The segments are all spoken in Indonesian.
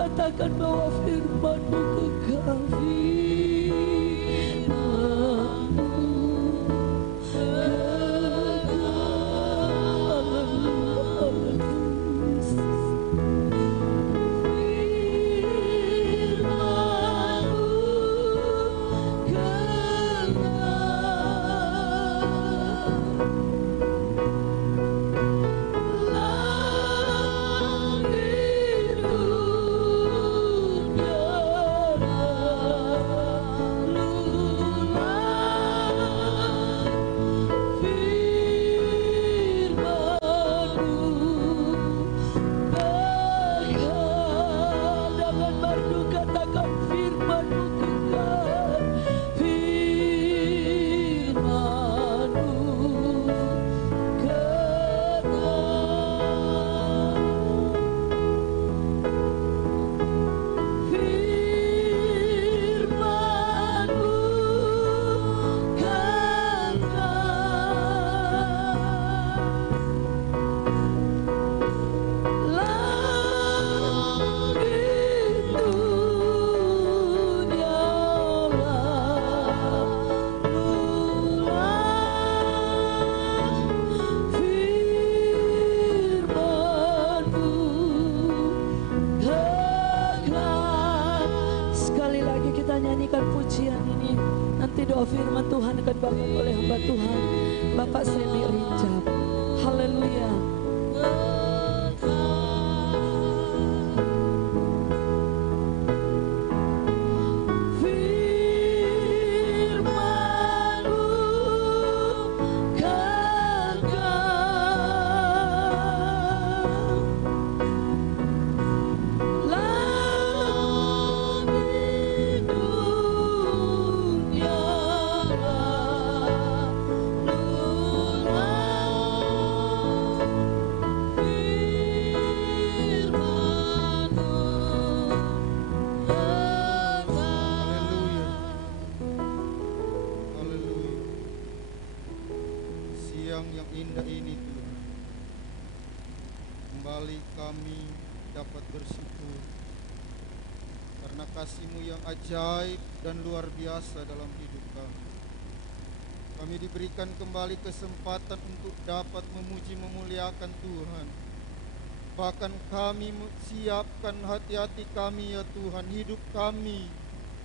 katakan bahwa firman-Mu kekal. Firman Tuhan akan dibawakan oleh hamba Tuhan Bapak Sandy Rijab. Haleluya. Kasih-Mu yang ajaib dan luar biasa dalam hidup kami. Kami diberikan kembali kesempatan untuk dapat memuji memuliakan Tuhan. Bahkan kami siapkan hati-hati kami ya Tuhan, hidup kami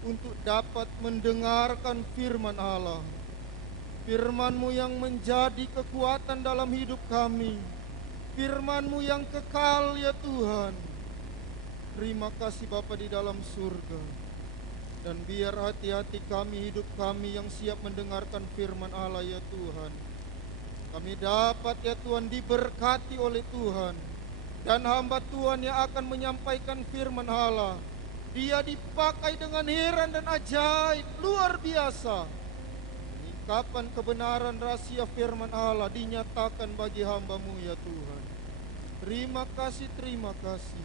untuk dapat mendengarkan firman Allah. Firman-Mu yang menjadi kekuatan dalam hidup kami. Firman-Mu yang kekal ya Tuhan. Terima kasih Bapa di dalam surga. Dan biar hati-hati kami, hidup kami yang siap mendengarkan firman Allah ya Tuhan. Kami dapat ya Tuhan diberkati oleh Tuhan. Dan hamba Tuhan yang akan menyampaikan firman Allah, dia dipakai dengan heran dan ajaib luar biasa. Pengungkapan kebenaran rahasia firman Allah dinyatakan bagi hamba-Mu ya Tuhan. Terima kasih, terima kasih.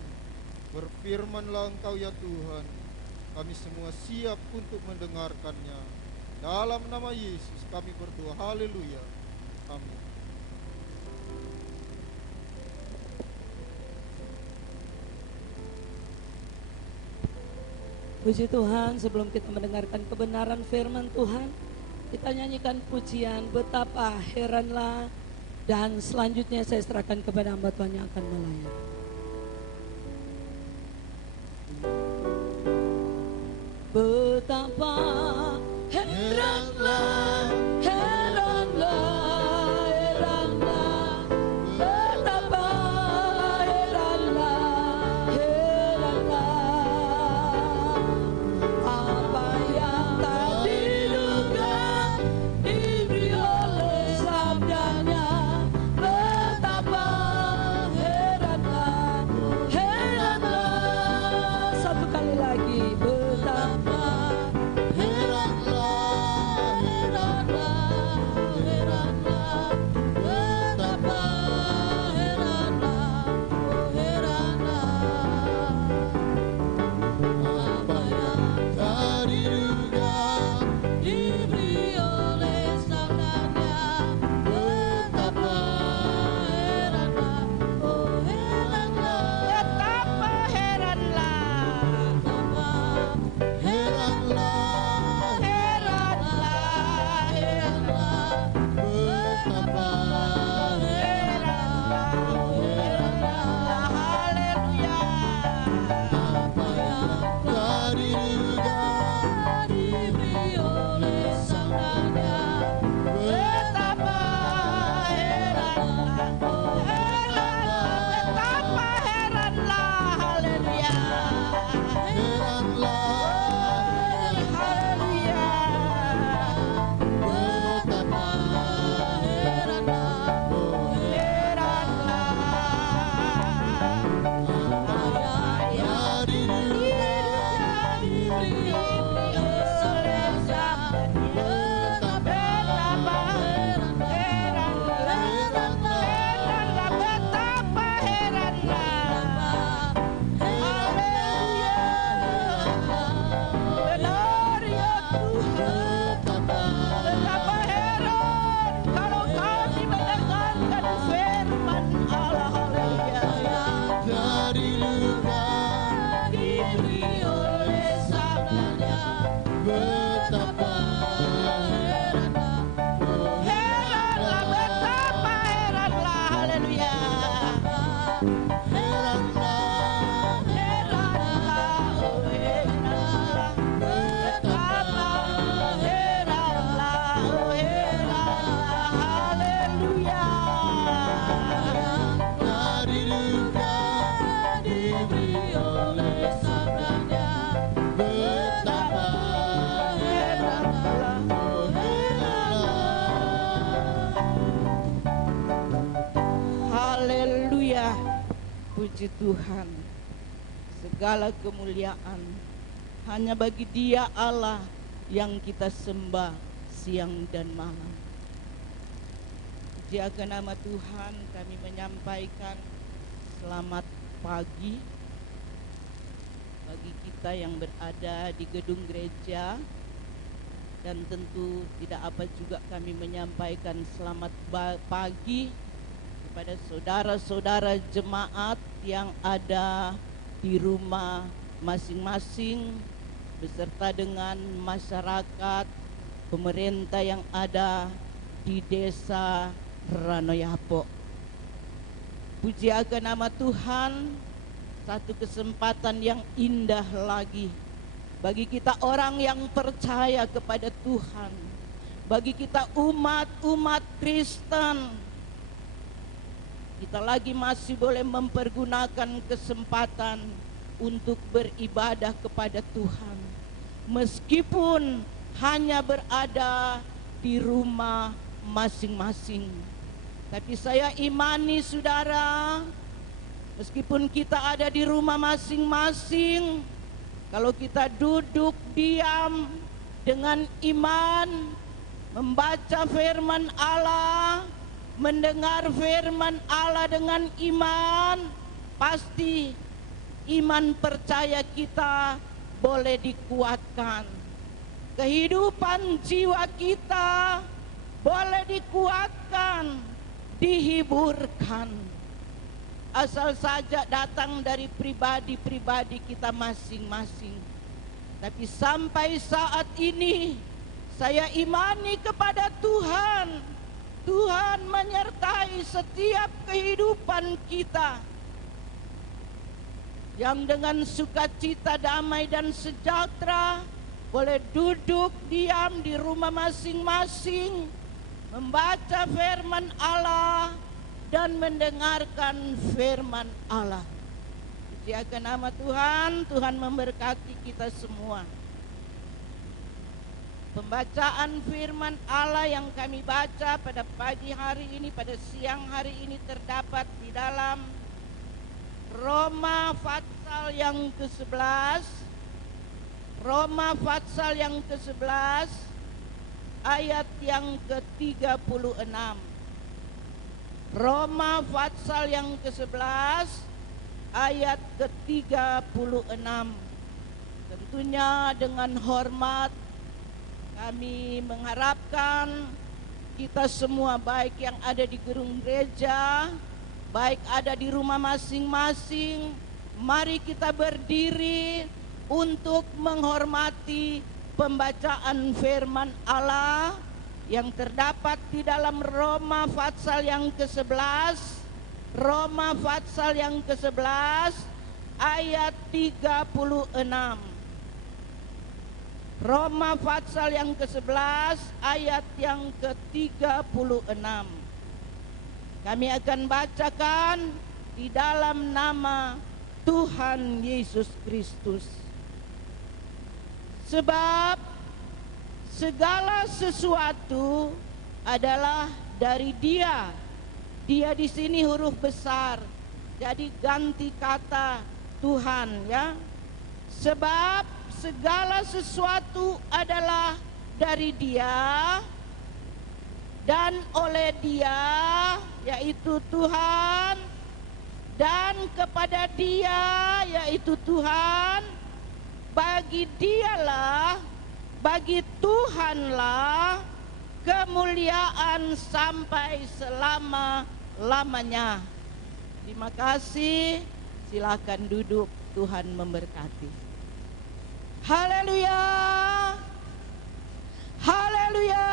Berfirmanlah Engkau ya Tuhan, kami semua siap untuk mendengarkannya. Dalam nama Yesus kami berdoa, haleluya, amin. Puji Tuhan, sebelum kita mendengarkan kebenaran firman Tuhan, kita nyanyikan pujian betapa heranlah. Dan selanjutnya saya serahkan kepada hamba Tuhan yang akan melayani. Betapa heranlah, heranlah, heranlah, betapa heranlah, heranlah, apa yang tak diduga diberi oleh sabdanya. Betapa heranlah, heranlah, satu kali lagi, betapa heranlah. Puji Tuhan, segala kemuliaan hanya bagi Dia Allah yang kita sembah siang dan malam. Puji akan nama Tuhan, kami menyampaikan selamat pagi bagi kita yang berada di gedung gereja, dan tentu tidak apa juga kami menyampaikan selamat pagi kepada saudara-saudara jemaat yang ada di rumah masing-masing beserta dengan masyarakat pemerintah yang ada di desa Ranoyapo. Puji akan nama Tuhan, satu kesempatan yang indah lagi bagi kita orang yang percaya kepada Tuhan, bagi kita umat Kristen. Kita lagi masih boleh mempergunakan kesempatan untuk beribadah kepada Tuhan, meskipun hanya berada di rumah masing-masing. Tapi saya imani saudara, meskipun kita ada di rumah masing-masing, kalau kita duduk diam dengan iman, membaca firman Allah, mendengar firman Allah dengan iman, pasti iman percaya kita boleh dikuatkan. Kehidupan jiwa kita boleh dikuatkan, dihiburkan. Asal saja datang dari pribadi-pribadi kita masing-masing. Tapi sampai saat ini saya imani kepada Tuhan. Tuhan menyertai setiap kehidupan kita, yang dengan sukacita, damai dan sejahtera boleh duduk diam di rumah masing-masing, membaca firman Allah dan mendengarkan firman Allah. Puji akan nama Tuhan. Tuhan memberkati kita semua. Pembacaan firman Allah yang kami baca pada pagi hari ini, pada siang hari ini terdapat di dalam Roma pasal yang ke-11. Roma pasal yang ke-11 ayat yang ke-36. Roma pasal yang ke-11 ayat ke-36. Tentunya dengan hormat kami mengharapkan kita semua, baik yang ada di gedung gereja, baik ada di rumah masing-masing, mari kita berdiri untuk menghormati pembacaan firman Allah yang terdapat di dalam Roma pasal yang ke-11. Roma pasal yang ke-11 ayat 36. Roma pasal yang ke-11 ayat yang ke-36. Kami akan bacakan di dalam nama Tuhan Yesus Kristus. Sebab segala sesuatu adalah dari Dia. Dia di sini huruf besar, jadi ganti kata Tuhan ya. Sebab segala sesuatu adalah dari Dia dan oleh Dia, yaitu Tuhan, dan kepada Dia, yaitu Tuhan, bagi Dialah, bagi Tuhanlah kemuliaan sampai selama-lamanya. Terima kasih. Silakan duduk. Tuhan memberkati. Haleluya. Haleluya.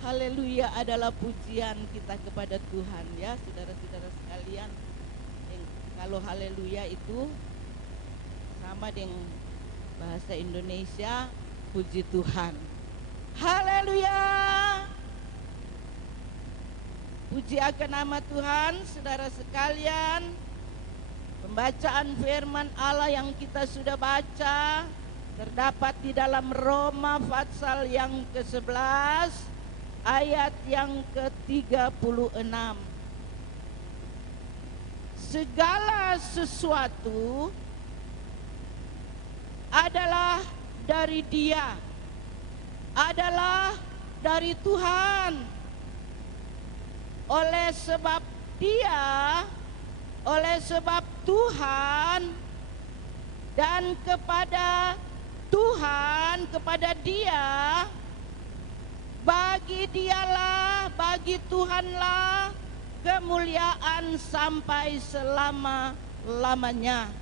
Haleluya adalah pujian kita kepada Tuhan ya, saudara-saudara sekalian. Kalau haleluya itu sama dengan bahasa Indonesia puji Tuhan. Haleluya. Puji akan nama Tuhan, saudara sekalian. Pembacaan firman Allah yang kita sudah baca terdapat di dalam Roma pasal yang ke-11 ayat yang ke-36. segala sesuatu adalah dari Dia, adalah dari Tuhan. Oleh sebab Dia, oleh sebab Tuhan, dan kepada Tuhan, kepada Dia, bagi Dialah, bagi Tuhanlah kemuliaan sampai selama-lamanya.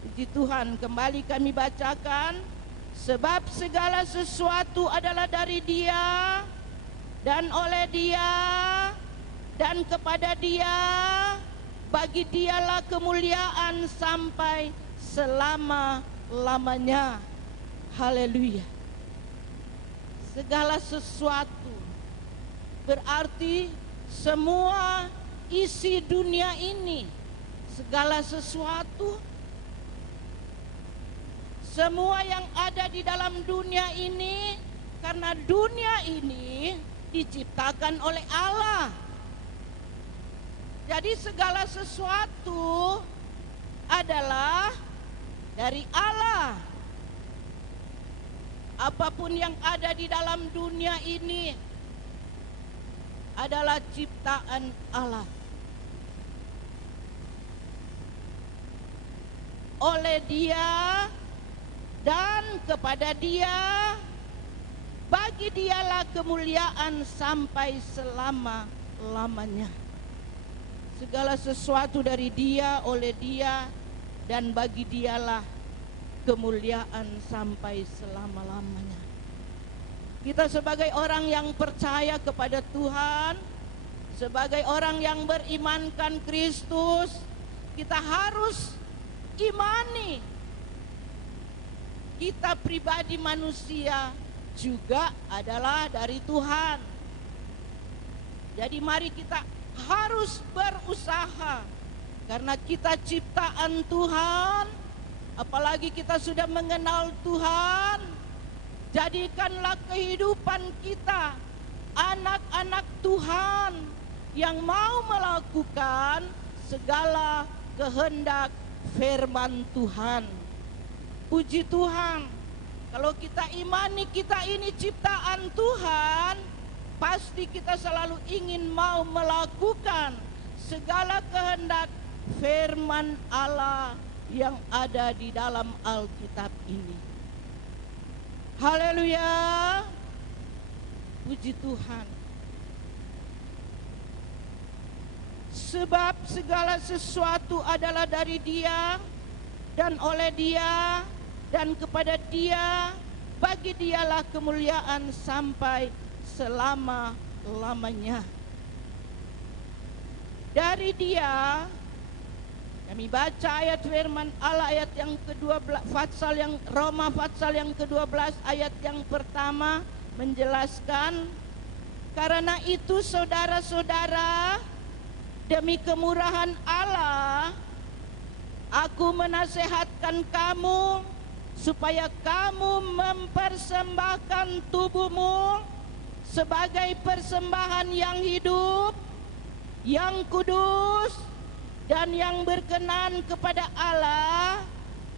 Puji Tuhan, kembali kami bacakan. Sebab segala sesuatu adalah dari Dia, dan oleh Dia, dan kepada Dia, bagi Dialah kemuliaan sampai selama-lamanya. Haleluya. Segala sesuatu berarti semua isi dunia ini, segala sesuatu, semua yang ada di dalam dunia ini, karena dunia ini diciptakan oleh Allah. Jadi segala sesuatu adalah dari Allah. Apapun yang ada di dalam dunia ini adalah ciptaan Allah. Oleh Dia dan kepada Dia, bagi Dialah kemuliaan sampai selama-lamanya. Segala sesuatu dari Dia, oleh Dia, dan bagi Dialah kemuliaan sampai selama-lamanya. Kita sebagai orang yang percaya kepada Tuhan, sebagai orang yang berimankan Kristus, kita harus imani kita pribadi manusia juga adalah dari Tuhan. Jadi mari kita harus berusaha, karena kita ciptaan Tuhan. Apalagi kita sudah mengenal Tuhan, jadikanlah kehidupan kita anak-anak Tuhan yang mau melakukan segala kehendak firman Tuhan. Puji Tuhan, kalau kita imani kita ini ciptaan Tuhan, pasti kita selalu ingin mau melakukan segala kehendak firman Allah yang ada di dalam Alkitab ini. Haleluya. Puji Tuhan. Sebab segala sesuatu adalah dari Dia, dan oleh Dia, dan kepada Dia, bagi Dialah kemuliaan sampai selama-lamanya. Dari Dia, kami baca ayat firman Allah ayat yang ke-12, Roma pasal yang ke-12 ayat yang pertama menjelaskan, karena itu saudara-saudara, demi kemurahan Allah, aku menasehatkan kamu supaya kamu mempersembahkan tubuhmu sebagai persembahan yang hidup, yang kudus, dan yang berkenan kepada Allah.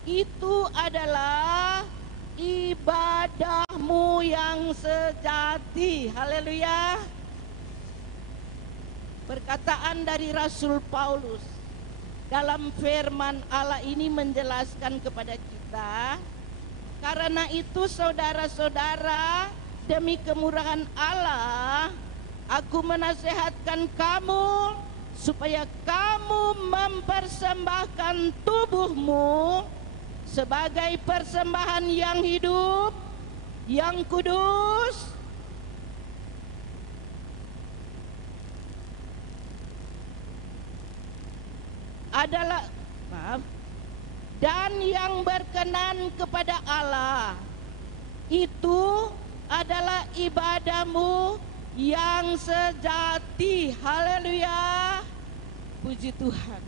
Itu adalah ibadahmu yang sejati. Haleluya. Perkataan dari Rasul Paulus dalam firman Allah ini menjelaskan kepada kita, karena itu saudara-saudara, demi kemurahan Allah, aku menasehatkan kamu supaya kamu mempersembahkan tubuhmu sebagai persembahan yang hidup, yang kudus, dan yang berkenan kepada Allah. Itu adalah ibadahmu yang sejati. Haleluya. Puji Tuhan.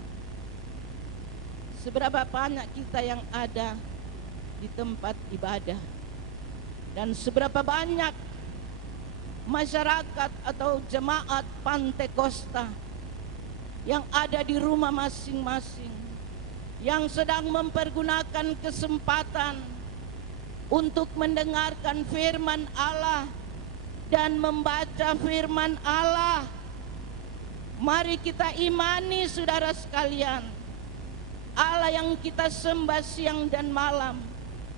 Seberapa banyak kita yang ada di tempat ibadah, dan seberapa banyak masyarakat atau jemaat Pantekosta yang ada di rumah masing-masing, yang sedang mempergunakan kesempatan untuk mendengarkan firman Allah dan membaca firman Allah. Mari kita imani saudara sekalian, Allah yang kita sembah siang dan malam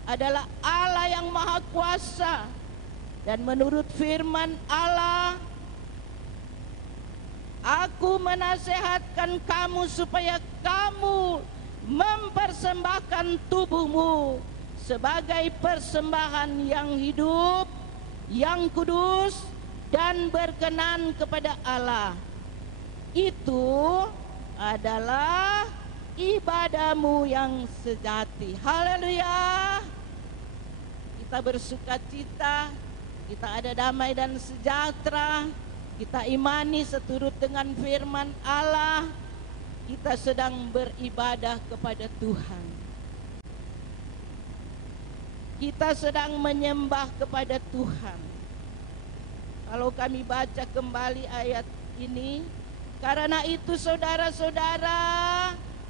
adalah Allah yang maha kuasa. Dan menurut firman Allah, aku menasehatkan kamu supaya kamu mempersembahkan tubuhmu sebagai persembahan yang hidup, yang kudus, dan berkenan kepada Allah. Itu adalah ibadahmu yang sejati. Haleluya. Kita bersuka cita, kita ada damai dan sejahtera. Kita imani seturut dengan firman Allah, kita sedang beribadah kepada Tuhan. Kita sedang menyembah kepada Tuhan. Kalau kami baca kembali ayat ini, karena itu saudara-saudara,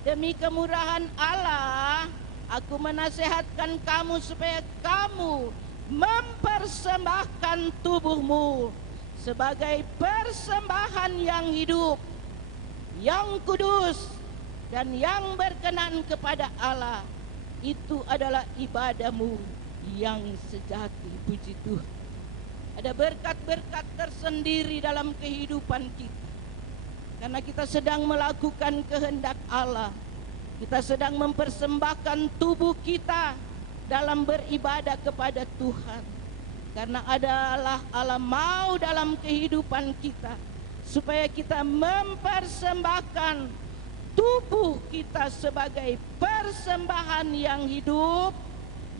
demi kemurahan Allah, aku menasehatkan kamu supaya kamu mempersembahkan tubuhmu sebagai persembahan yang hidup, yang kudus, dan yang berkenan kepada Allah. Itu adalah ibadahmu yang sejati. Puji Tuhan. Ada berkat-berkat tersendiri dalam kehidupan kita, karena kita sedang melakukan kehendak Allah. Kita sedang mempersembahkan tubuh kita dalam beribadah kepada Tuhan. Karena adalah Allah mau dalam kehidupan kita, supaya kita mempersembahkan tubuh kita sebagai persembahan yang hidup,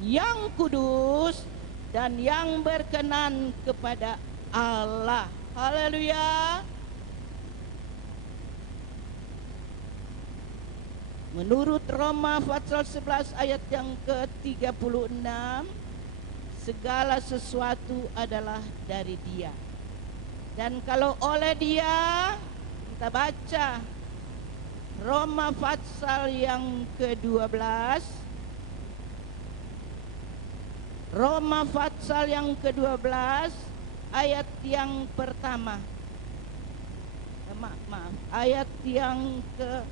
yang kudus, dan yang berkenan kepada Allah. Haleluya. Menurut Roma pasal 11 ayat yang ke-36, segala sesuatu adalah dari Dia. Dan kalau oleh Dia, kita baca Roma pasal yang ke-12. Roma pasal yang ke-12 ayat yang pertama. Ayat yang ke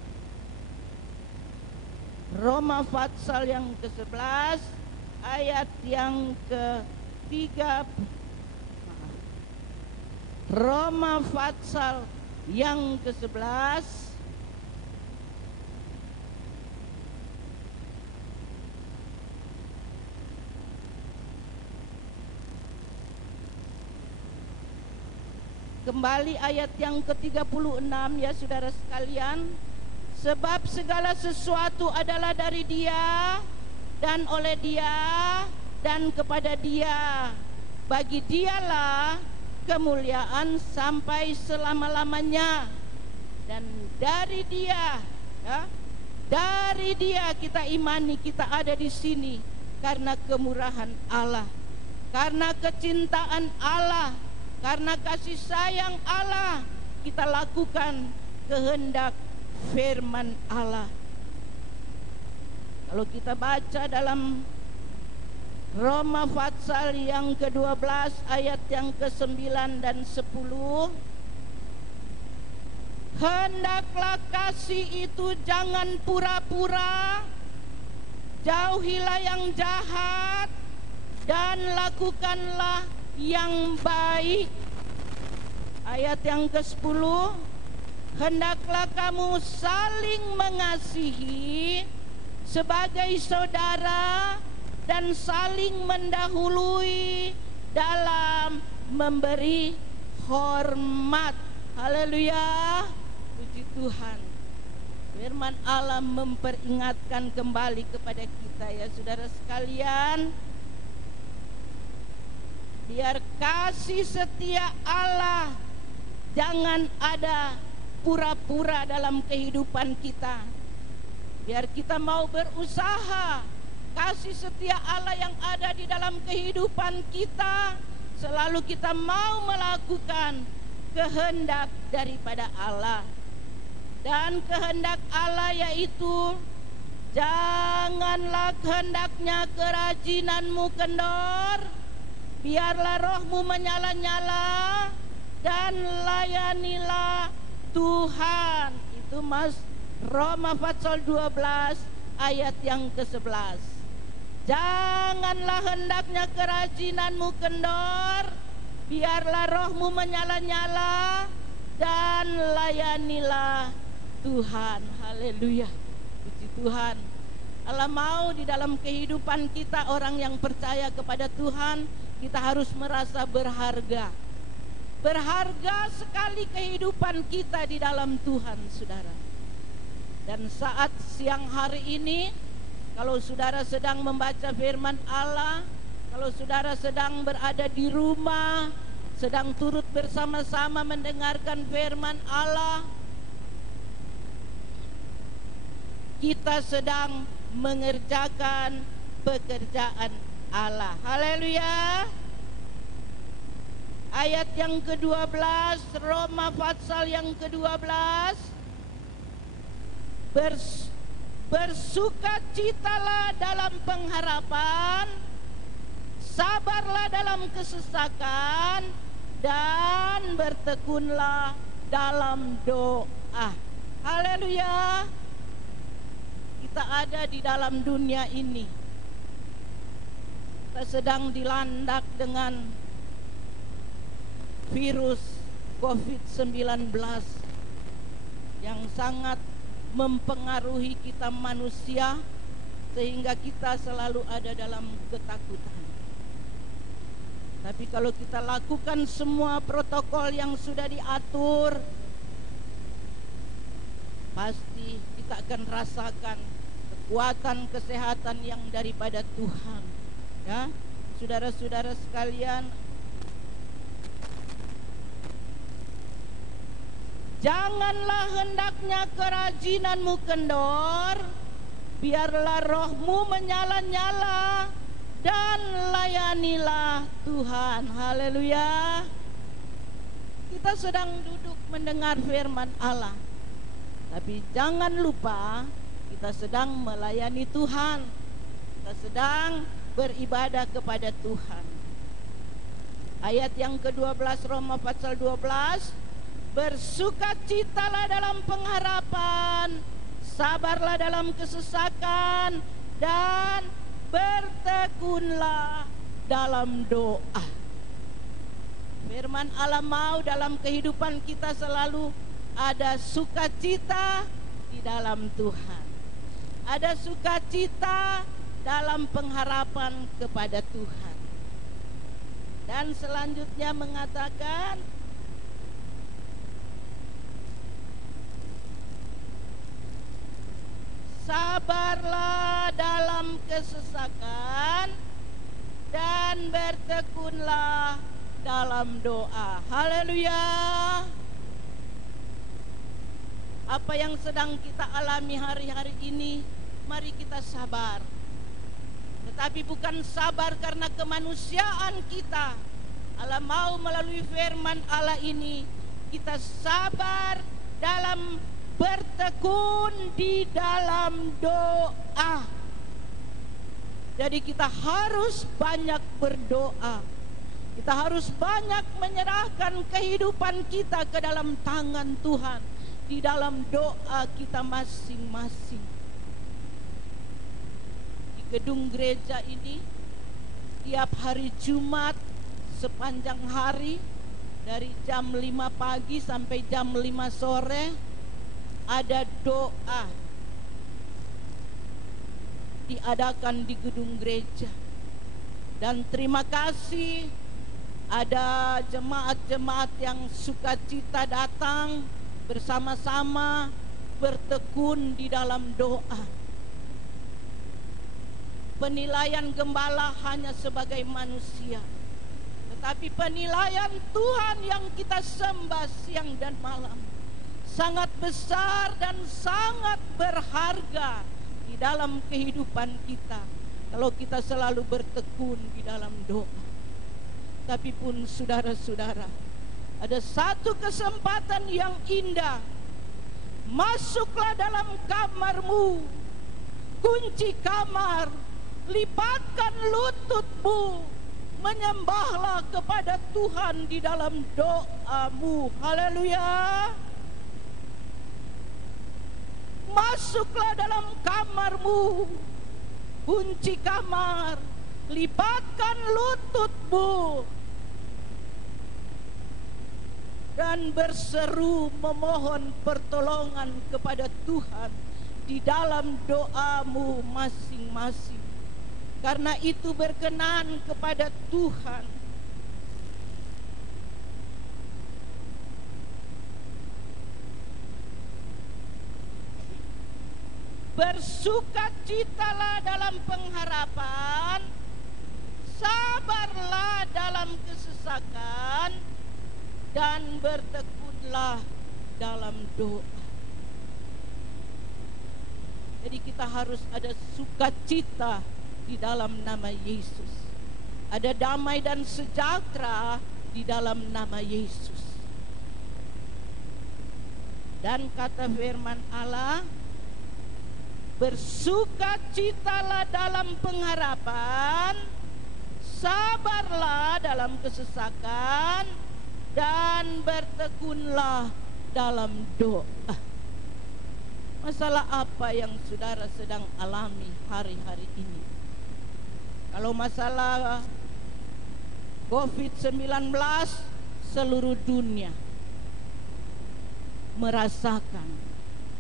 Roma pasal yang ke-11 ayat yang ke-3. Roma pasal yang ke-11 kembali ayat yang ke-36 ya saudara sekalian. Sebab segala sesuatu adalah dari Dia, dan oleh Dia, dan kepada Dia. Bagi Dialah kemuliaan sampai selama-lamanya. Dan dari Dia, ya, dari Dia kita imani kita ada di sini karena kemurahan Allah, karena kecintaan Allah, karena kasih sayang Allah. Kita lakukan kehendak firman Allah. Kalau kita baca dalam Roma pasal yang ke-12 ayat yang ke-9 dan 10, hendaklah kasih itu jangan pura-pura, jauhilah yang jahat, dan lakukanlah yang baik. Ayat yang ke-10, hendaklah kamu saling mengasihi sebagai saudara dan saling mendahului dalam memberi hormat. Haleluya. Puji Tuhan. Firman Allah memperingatkan kembali kepada kita ya saudara sekalian. Biar kasih setia Allah jangan ada pura-pura dalam kehidupan kita. Biar kita mau berusaha, kasih setia Allah yang ada di dalam kehidupan kita, selalu kita mau melakukan kehendak daripada Allah. Dan kehendak Allah yaitu, janganlah kehendaknya kerajinanmu kendor, biarlah rohmu menyala-nyala, dan layanilah Tuhan. Itu Roma pasal 12 ayat yang ke-11. Janganlah hendaknya kerajinanmu kendor, biarlah rohmu menyala-nyala, dan layanilah Tuhan. Haleluya, puji Tuhan. Allah mau di dalam kehidupan kita, orang yang percaya kepada Tuhan, kita harus merasa berharga. Berharga sekali kehidupan kita di dalam Tuhan, saudara. Dan saat siang hari ini, kalau saudara sedang membaca firman Allah, kalau saudara sedang berada di rumah, sedang turut bersama-sama mendengarkan firman Allah, kita sedang mengerjakan pekerjaan Allah. Haleluya. Ayat yang ke-12, Roma pasal yang ke-12. Bersukacitalah dalam pengharapan, sabarlah dalam kesesakan, dan bertekunlah dalam doa. Haleluya. Kita ada di dalam dunia ini, kita sedang dilandak dengan virus COVID-19 yang sangat mempengaruhi kita manusia, sehingga kita selalu ada dalam ketakutan. Tapi kalau kita lakukan semua protokol yang sudah diatur, pasti kita akan rasakan kekuatan kesehatan yang daripada Tuhan. Ya, saudara-saudara sekalian, janganlah hendaknya kerajinanmu kendor, biarlah rohmu menyala-nyala, dan layanilah Tuhan. Haleluya. Kita sedang duduk mendengar firman Allah, tapi jangan lupa kita sedang melayani Tuhan, kita sedang beribadah kepada Tuhan. Ayat yang ke-12 Roma pasal 12, bersukacitalah dalam pengharapan, sabarlah dalam kesesakan, dan bertekunlah dalam doa. Firman Allah mau dalam kehidupan kita selalu ada sukacita di dalam Tuhan, ada sukacita dalam pengharapan kepada Tuhan. Dan selanjutnya mengatakan, sabarlah dalam kesesakan, dan bertekunlah dalam doa. Haleluya. Apa yang sedang kita alami hari-hari ini, mari kita sabar. Tetapi bukan sabar karena kemanusiaan kita. Allah mau melalui firman Allah ini, kita sabar dalam bertekun di dalam doa. Jadi kita harus banyak berdoa. Kita harus banyak menyerahkan kehidupan kita ke dalam tangan Tuhan, di dalam doa kita masing-masing. Di gedung gereja ini, tiap hari Jumat sepanjang hari, dari jam 5 pagi sampai jam 5 sore, ada doa diadakan di gedung gereja. Dan terima kasih, ada jemaat-jemaat yang sukacita datang bersama-sama bertekun di dalam doa. Penilaian gembala hanya sebagai manusia, tetapi penilaian Tuhan yang kita sembah siang dan malam sangat besar dan sangat berharga di dalam kehidupan kita, kalau kita selalu bertekun di dalam doa. Tapi pun saudara-saudara, ada satu kesempatan yang indah masuklah dalam kamarmu, kunci kamar, lipatkan lututmu, menyembahlah kepada Tuhan di dalam doamu. Haleluya. Masuklah dalam kamarmu, kunci kamar, lipatkan lututmu, dan berseru memohon pertolongan kepada Tuhan di dalam doamu masing-masing. Karena itu berkenan kepada Tuhan. Bersukacitalah dalam pengharapan, sabarlah dalam kesesakan, dan bertekunlah dalam doa. Jadi kita harus ada sukacita di dalam nama Yesus. Ada damai dan sejahtera di dalam nama Yesus. Dan kata firman Allah, bersukacitalah dalam pengharapan, sabarlah dalam kesesakan, dan bertekunlah dalam doa. Masalah apa yang saudara sedang alami hari-hari ini? Kalau masalah COVID-19, seluruh dunia merasakan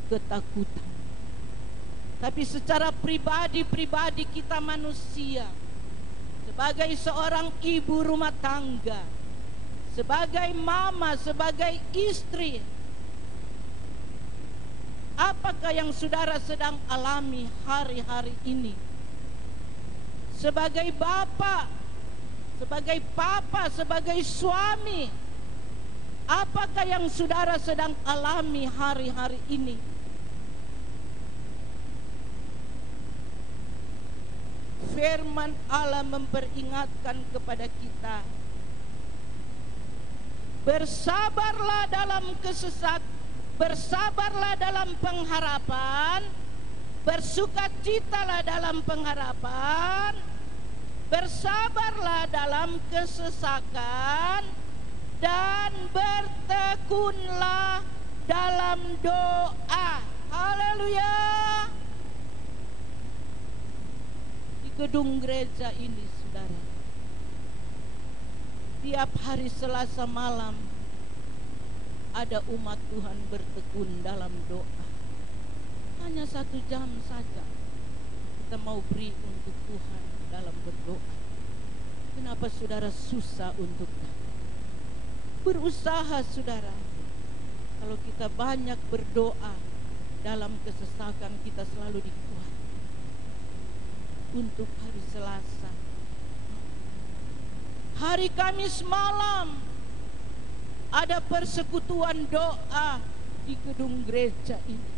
ketakutan. Tapi secara pribadi kita manusia, sebagai seorang ibu rumah tangga, sebagai mama, sebagai istri, apakah yang saudara sedang alami hari-hari ini? Sebagai bapak, sebagai papa, sebagai suami, apakah yang saudara sedang alami hari-hari ini? Firman Allah memperingatkan kepada kita, bersabarlah dalam bersabarlah dalam pengharapan, bersukacitalah dalam pengharapan, bersabarlah dalam kesesakan, dan bertekunlah dalam doa. Haleluya. Di gedung gereja ini, saudara, tiap hari Selasa malam ada umat Tuhan bertekun dalam doa. Hanya 1 jam saja kita mau beri untuk Tuhan dalam berdoa. Kenapa saudara susah untuk berusaha, saudara? Kalau kita banyak berdoa dalam kesesakan, kita selalu dikuat. Untuk hari Selasa, hari Kamis malam, ada persekutuan doa di gedung gereja ini.